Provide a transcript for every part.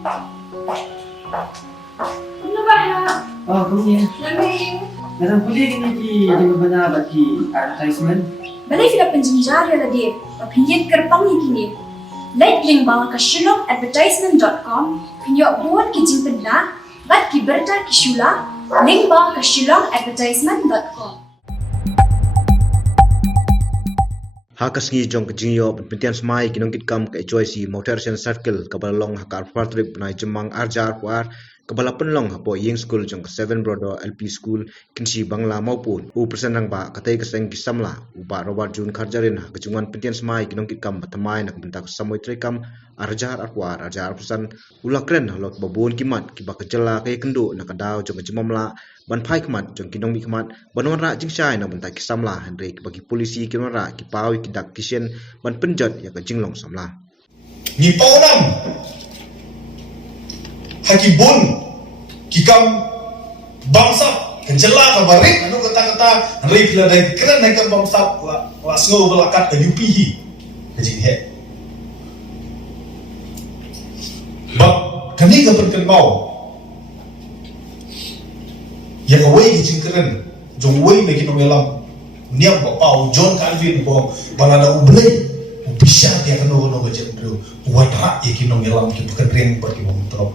Ano ba ha? Oh, kunya. Lamig. Narang puli kini ki di mana bagi advertisement. Balay sila penjenjar ya lagi. Papinjit kerpang ini. Like link bawah ke shillongadvertisement.com. Pinjok buat ki jimpen na. Bat ki berta ki shula. Link bawah ke shillongadvertisement.com. Hakasngi jong kejingyo penpentian semai kinong kitkam ke HYC Motorization Circle kabalong hakar fartrip penai jemang arjar war kabala penlong hapo ying school jong 7 Brodo LP School kinsi Bangla maupun u persenang ba katai keseng kisamla u ba Robert Jun Karjarin kejungan pentian semai kinong kitkam batamai nak bentak samoi trekam arjar arwar arjar pesan ulakren halot babun kimat kiba kejela kay kendo nak daw jong jemamla ban pai kemat jong kinong mi kemat banwara jing syai na bentak kisamla Henry bagi polisi kinora kipawi kidak kisien ban penjat ya ke jinglong samla ni paunam hakibun kikam bangsa kenjela kabarik anu kata-kata Henry pila dai keren nak bangsa wa sngo belakat ke UPH kejing he bak kani ka perken mau yang away kejing keren jong way bagi nomelam niam bapau John Calvin bo balada ublay bisa dia kano bajet bro wadra yakin nomelam ki pekerjaan bagi bom trop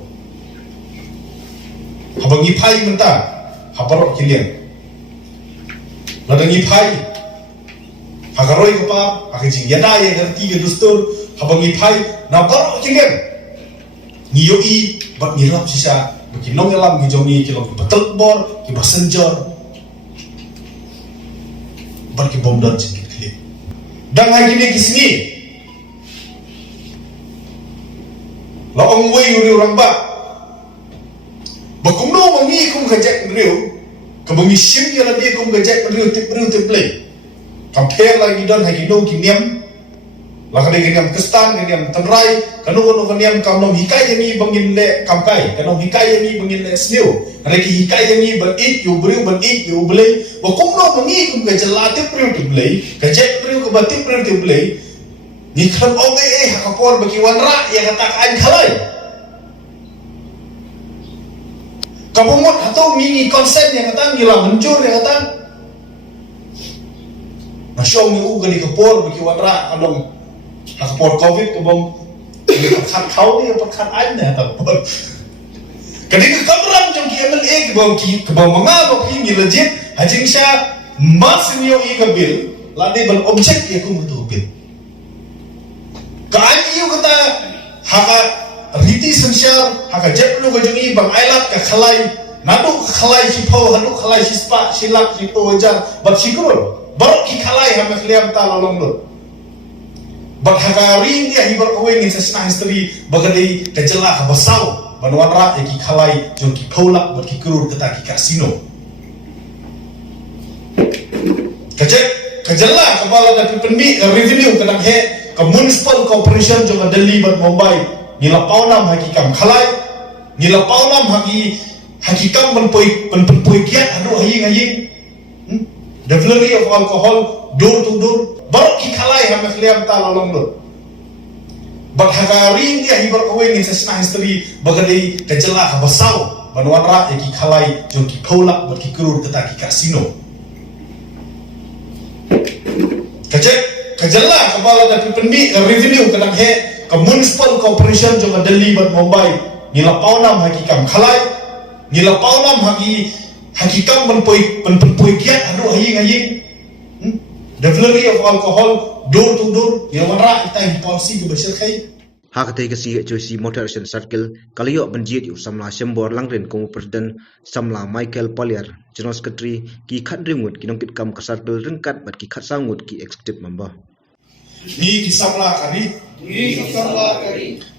habang ipai menta habarok kilian ladang ipai hagaroi kapa akijing yada ya ngerti ke dustur habang ipai na barok kilian niyoi bak nirap sisa bagi nomelam ki jongi kilong betul bor ki basenjor bagi bom dan sedikit klik dan lagi ni kisni laong way uri orang ba bakum no mangi kum gajak riu kabangi sim ya dia kum gajak riu tip play compare lagi dan lagi no kiniam lakade kiniam kestan kiniam tenrai kanu kiniam kamnom hikai ni bangin le kampai kanu hikai ni bangin le sniu reki hikai ni ban it yu briu ban it yu blay bakum no mangi kum gajak latip riu tip play gajak riu ke batip riu tip play ni kan oke hakapor bagi wanra yang katakan khalai kabumot atau mini konsep yang kata gila mencur yang kata nasyong ni uga di kapor bagi wanra kadang hakapor covid kabum ni pakat kau ni pakat anya tapor kadi ke kamram jong ki MLA kabum mangabok ni legit hajing sya mas niyo ikabil lade bal objek ya kum tu bil kaan iyo kata haka riti sensyar haka jeplu gajongi bang ailat ka khalai nadu khalai si pau hadu khalai si spa silak si to wajar bak sikur barok ki khalai ha mekliam ta lalong do bak haka ring dia hibar kaweng in sesna history bagadi kajela ka basau banwan ra ki khalai jong ki paulak bak ki kurur kata ki kasino kajela kepala da penmi revenue kadang he ke municipal corporation juga Delhi bat Mumbai nila paunam hakikam khalai nila paunam hakikam penpoi kiat adu haying delivery of alcohol door to door barok ki khalai ha mekliam ta lalong do bak hagaring dia hibar kaweng in sesna history bagadi kajela ka basau banwan ra ki khalai jong ki paulak bat ki kurur kata ki kasino kajela kepala da penmi revenue kadang he ke municipal corporation juga Delhi bat Mumbai nila paunam hakikam khalai nila paunam hakikam penpoi kiat adu haying delivery of alcohol door to door ya wanra kita policy ke besar kai Hakatai kasi HYC Motorization Circle kaliyo banjit yu samla sembor langren komu presiden samla Michael Polier General Secretary ki khat ringut kinong kitkam ka circle rengkat bat ki khat sangut ki executive member ni kisamla kari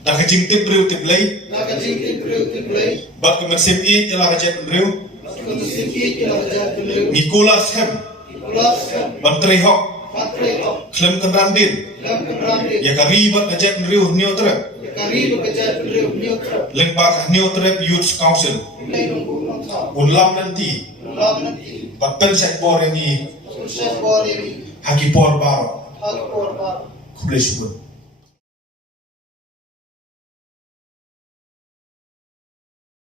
da kajing tip breu tip lay bat ke mersip i ila hajat breu Nicholas Hem Bantri Hok Klem Kenrandin ya karibat hajat breu neotrep lembak neotrep youth council ulam nanti batan sekbor ini haki por bar kublai subut